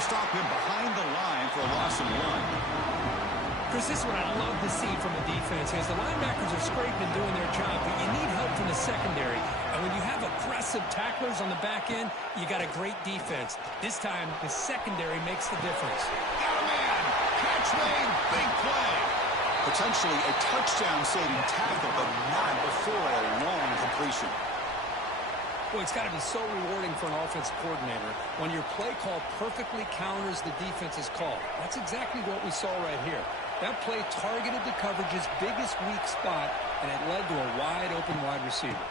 They'll stop him behind the line for a loss of 1. Chris, this is what I love to see from a defense is the linebackers are scraping and doing their job, but you need help from the secondary. And when you have aggressive tacklers on the back end, you got a great defense. This time, the secondary makes the difference. Got a man! Catch made! Big play! Potentially a touchdown-saving tackle, but not before a long completion. Well, it's got to be so rewarding for an offensive coordinator when your play call perfectly counters the defense's call. That's exactly what we saw right here. That play targeted the coverage's biggest weak spot, and it led to a wide-open wide receiver.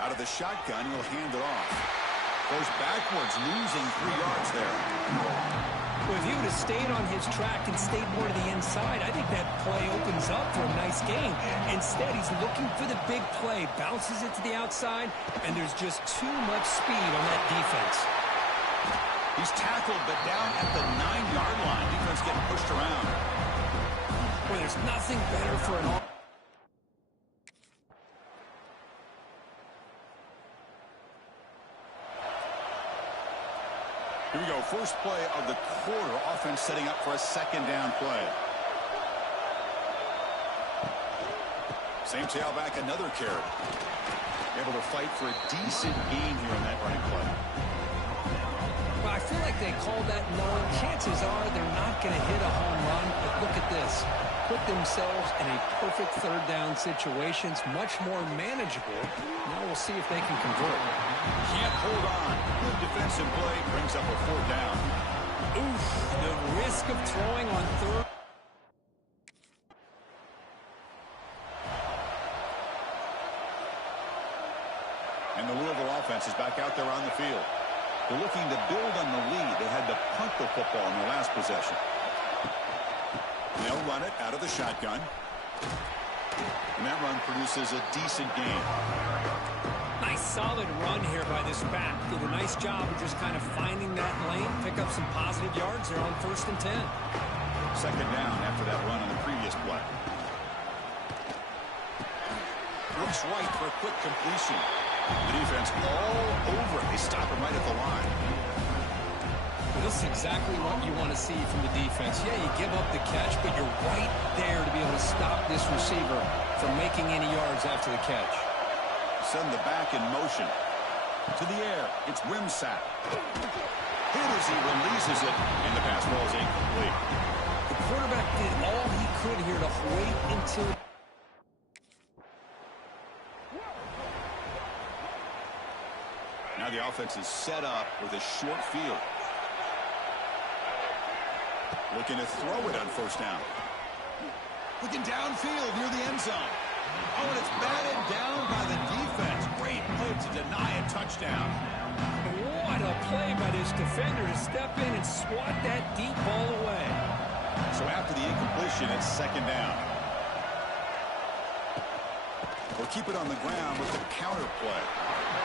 Out of the shotgun, he'll hand it off. Goes backwards, losing 3 yards there. Well, if he would have stayed on his track and stayed more to the inside, I think that play opens up for a nice gain. Instead, he's looking for the big play, bounces it to the outside, and there's just too much speed on that defense. He's tackled, but down at the 9-yard line. Defense getting pushed around. Well, there's nothing better for an offense. Here we go, first play of the quarter. Offense setting up for a second down play. Same tailback, another carry. Able to fight for a decent gain here on that running play. Well, I feel like they called that knowing chances are they're not going to hit a home run, but look at this. Put themselves in a perfect third down situation. It's much more manageable. Now we'll see if they can convert. Can't hold on. Good defensive play brings up a 4th down. Oof, the risk of throwing on third. And the Louisville offense is back out there on the field. They're looking to build on the lead. They had to punt the football in their last possession. They'll run it out of the shotgun. And that run produces a decent gain. Nice solid run here by this back. Did a nice job of just kind of finding that lane, pick up some positive yards there on 1st and 10. Second down after that run on the previous play. Looks right for a quick completion. The defense all over it. They stop him right at the line. Well, this is exactly what you want to see from the defense. Yeah, you give up the catch, but you're right there to be able to stop this receiver from making any yards after the catch. Send the back in motion. To the air. It's rim sack. Hit as he releases it, and the pass ball is incomplete. The quarterback did all he could here to wait until... Now the offense is set up with a short field. Looking to throw it on 1st down. Looking downfield near the end zone. Oh, and it's batted down by the defense. Great play to deny a touchdown. What a play by this defender to step in and swat that deep ball away. So after the incompletion, it's 2nd down. We'll keep it on the ground with the counter play.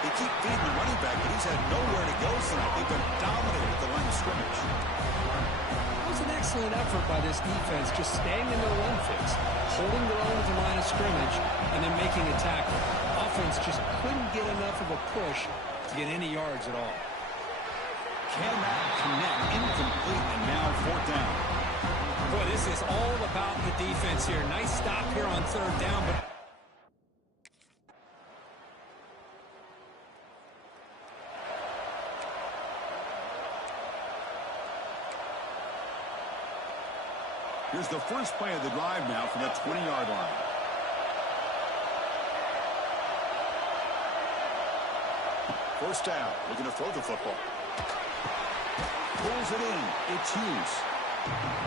They keep feeding the running back, but he's had nowhere to go tonight. They've been dominated at the line of scrimmage. It was an excellent effort by this defense, just staying in their run fix, holding their own at the line of scrimmage, and then making a tackle. Offense just couldn't get enough of a push to get any yards at all. Cannot connect, incomplete, and now 4th down. Boy, this is all about the defense here. Nice stop here on 3rd down, but... Here's the first play of the drive now from the 20-yard line. First down, looking to throw the football. Pulls it in. It's Hughes.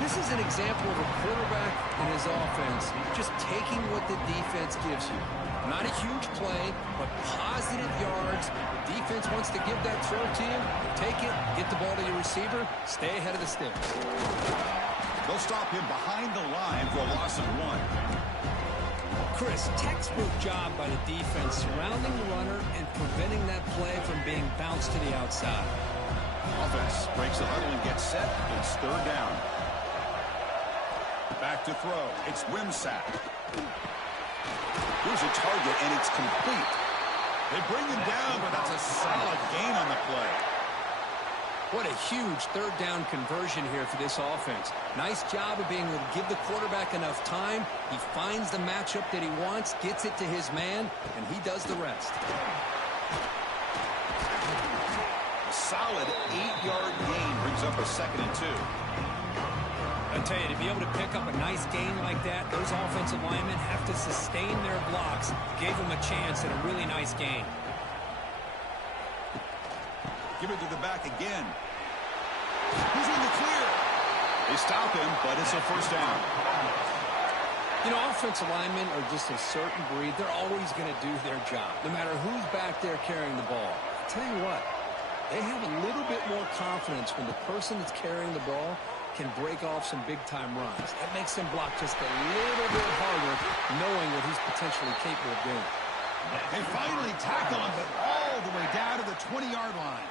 This is an example of a quarterback and his offense just taking what the defense gives you. Not a huge play, but positive yards. The defense wants to give that throw to you. Take it, get the ball to your receiver, stay ahead of the sticks. They'll stop him behind the line for a loss of 1. Chris, textbook job by the defense surrounding the runner and preventing that play from being bounced to the outside. Offense breaks the huddle and gets set. It's 3rd down. Back to throw. It's rim sack. Here's a target, and it's complete. They bring him down, but that's a solid gain on the play. What a huge third down conversion here for this offense. Nice job of being able to give the quarterback enough time. He finds the matchup that he wants, gets it to his man, and he does the rest. Solid 8-yard gain brings up a 2nd and 2. I tell you, to be able to pick up a nice gain like that, those offensive linemen have to sustain their blocks. Gave them a chance at a really nice gain. Give it to the back again. He's in the clear. They stop him, but it's a 1st down. You know, offensive linemen are just a certain breed. They're always going to do their job, no matter who's back there carrying the ball. I'll tell you what, they have a little bit more confidence when the person that's carrying the ball can break off some big-time runs. That makes them block just a little bit harder, knowing what he's potentially capable of doing. They finally tackle him, but all the way down to the 20-yard line.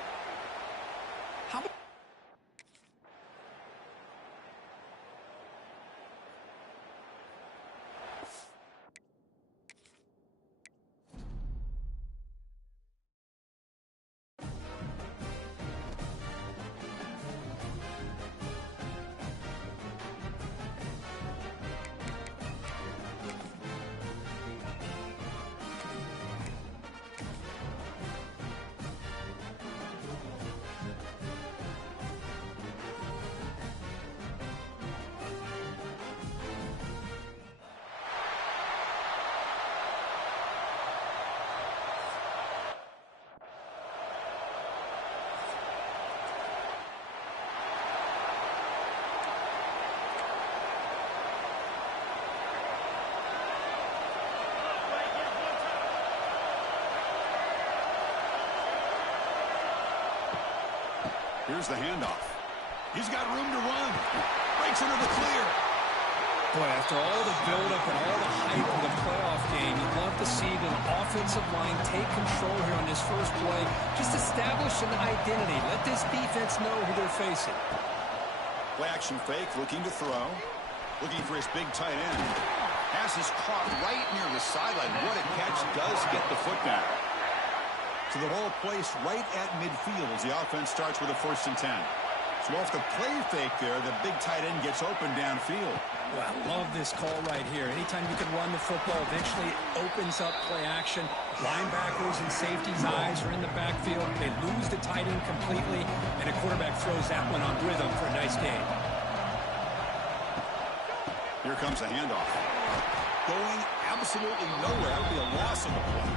Here's the handoff. He's got room to run. Breaks into the clear. Boy, after all the buildup and all the hype of the playoff game, you'd love to see the offensive line take control here on this first play. Just establish an identity. Let this defense know who they're facing. Play action fake, looking to throw. Looking for his big tight end. Pass is caught right near the sideline. What a catch. Does get the foot down. So the ball placed right at midfield as the offense starts with a 1st and 10. So off the play fake there, the big tight end gets open downfield. Well, I love this call right here. Anytime you can run the football, eventually it opens up play action. Linebackers and safeties' eyes are in the backfield. They lose the tight end completely, and a quarterback throws that one on rhythm for a nice gain. Here comes a handoff. Going absolutely nowhere. That'll be a loss on the play.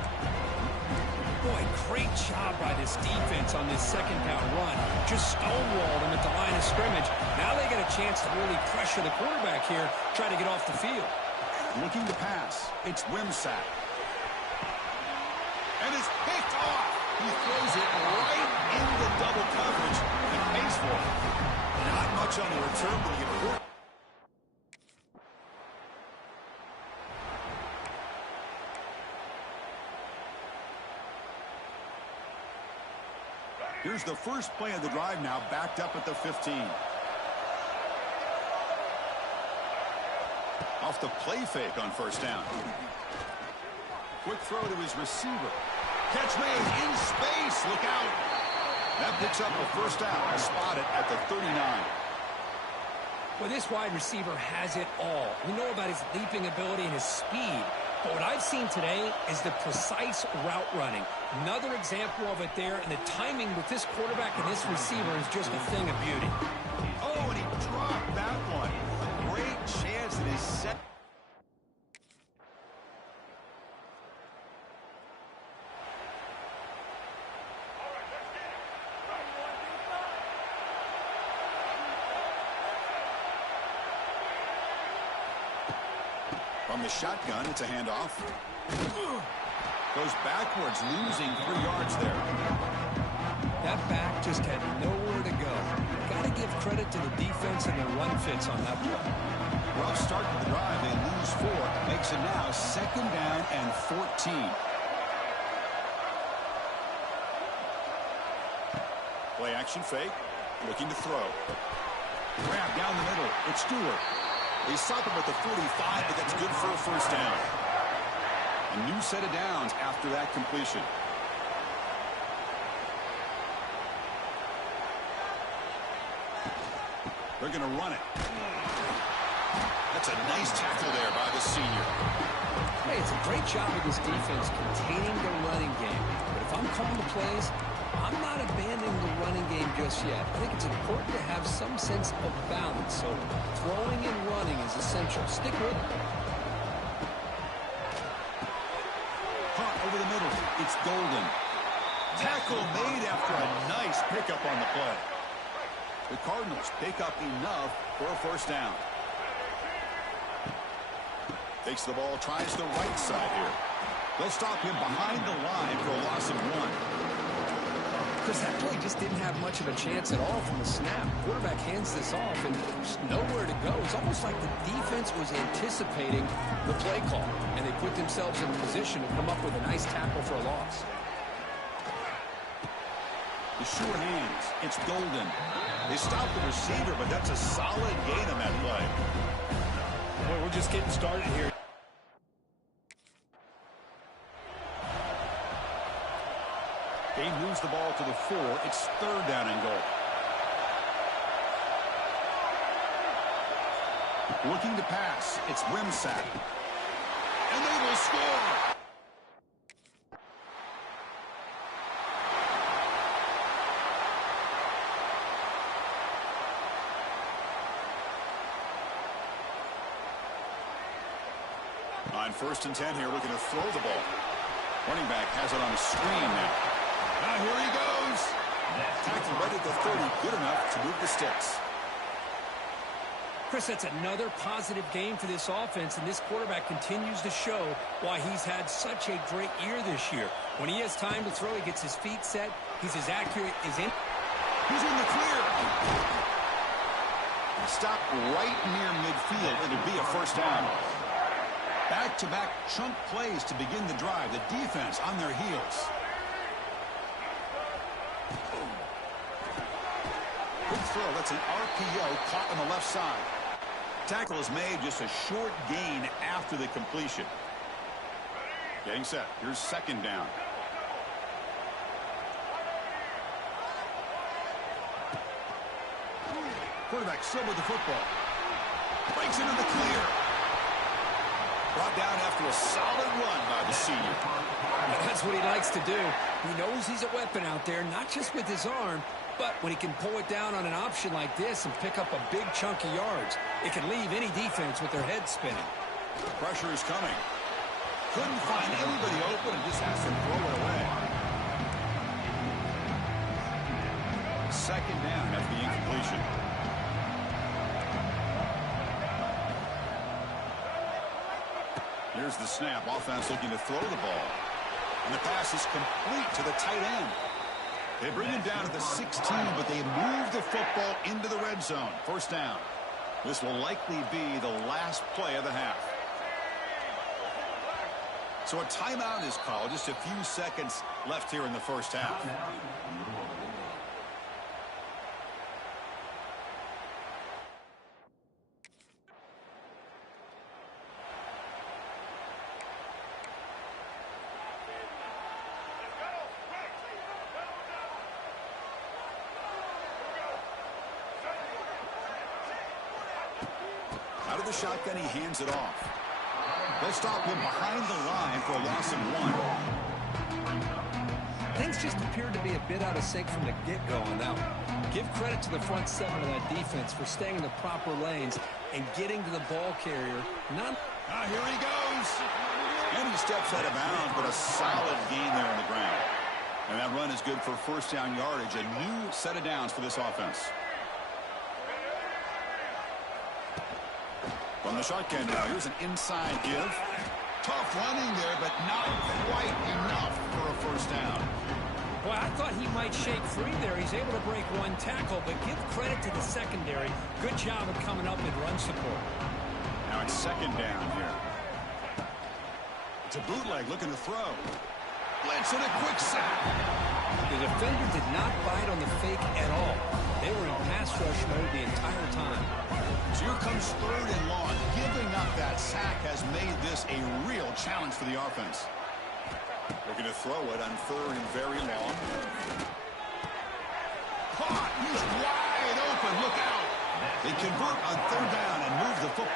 Boy, great job by this defense on this 2nd down run. Just stonewalled him at the line of scrimmage. Now they get a chance to really pressure the quarterback here, try to get off the field. Looking to pass. It's Wimsatt. And it's picked off. He throws it right into double coverage and pays for it. Not much on the return, but the important. Here's the first play of the drive now, backed up at the 15. Off the play fake on 1st down. Quick throw to his receiver. Catch made in space. Look out. That picks up a 1st down. Spotted at the 39. Well, this wide receiver has it all. We know about his leaping ability and his speed. But what I've seen today is the precise route running. Another example of it there, and the timing with this quarterback and this receiver is just a thing of beauty. Oh, and he dropped that one. A great chance that he's set. From the shotgun, it's a handoff. Goes backwards, losing 3 yards there. That back just had nowhere to go. Got to give credit to the defense and their run fits on that play. Rough start to the drive. They lose 4. Makes it now 2nd down and 14. Play action fake. Looking to throw. Grab down the middle. It's Stewart. They stop him at the 45, but that's good for a 1st down. A new set of downs after that completion. They're going to run it. That's a nice tackle there by the senior. Hey, it's a great job of this defense containing the running game. But if I'm calling the plays, I'm not abandoning the running game just yet. I think it's important to have some sense of balance. So throwing and running is essential. Stick with it. Caught over the middle. It's Golden. Tackle made after a nice pickup on the play. The Cardinals pick up enough for a first down. Takes the ball, tries the right side here. They'll stop him behind the line for a loss of 1. Chris, that play just didn't have much of a chance at all from the snap. Quarterback hands this off, and there's nowhere to go. It's almost like the defense was anticipating the play call, and they put themselves in a position to come up with a nice tackle for a loss. The sure hands. It's Golden. They stop the receiver, but that's a solid gain on that play. Boy, we're just getting started here. He moves the ball to the 4. It's 3rd down and goal. Looking to pass. It's Wimsatt. And they will score. On 1st and 10 here, looking to throw the ball. Running back has it on the screen now. Now here he goes. Tackle right at the 30, good enough to move the sticks. Chris, that's another positive game for this offense, and this quarterback continues to show why he's had such a great year this year. When he has time to throw, he gets his feet set. He's as accurate as in. He's in the clear. Stop right near midfield, and it'd be a first down. Back-to-back chunk plays to begin the drive. The defense on their heels. Good throw. That's an RPO caught on the left side. Tackle is made, just a short gain after the completion. Getting set. Here's 2nd down. Quarterback still with the football. Breaks into the clear. Brought down after a solid run by the senior. That's what he likes to do. He knows he's a weapon out there, not just with his arm, but when he can pull it down on an option like this and pick up a big chunk of yards, it can leave any defense with their head spinning. Pressure is coming. Couldn't find anybody open and just has to throw it away. 2nd down after the incompletion. Here's the snap. Offense looking to throw the ball. And the pass is complete to the tight end. They bring him down to the 16, but they move the football into the red zone. First down. This will likely be the last play of the half. So a timeout is called. Just a few seconds left here in the first half. Out of the shotgun, he hands it off. They'll stop him behind the line for a loss of 1. Things just appeared to be a bit out of sync from the get-go on that one. Give credit to the front 7 of that defense for staying in the proper lanes and getting to the ball carrier. Here he goes. And he steps out of bounds, but a solid gain there on the ground. And that run is good for first down yardage. A new set of downs for this offense. From the shotgun now, here's an inside give. Tough running there, but not quite enough for a first down. Well, I thought he might shake free there. He's able to break one tackle, but give credit to the secondary. Good job of coming up in run support. Now it's 2nd down here. It's a bootleg looking to throw. Blitz and a quick sack. The defender did not bite on the fake at all. They were in pass rush mode the entire time. So here comes 3rd and long. Giving up that sack has made this a real challenge for the offense. Looking to throw it on 3rd and very long. Caught. He's wide open. Look out. They convert on third down and move the football.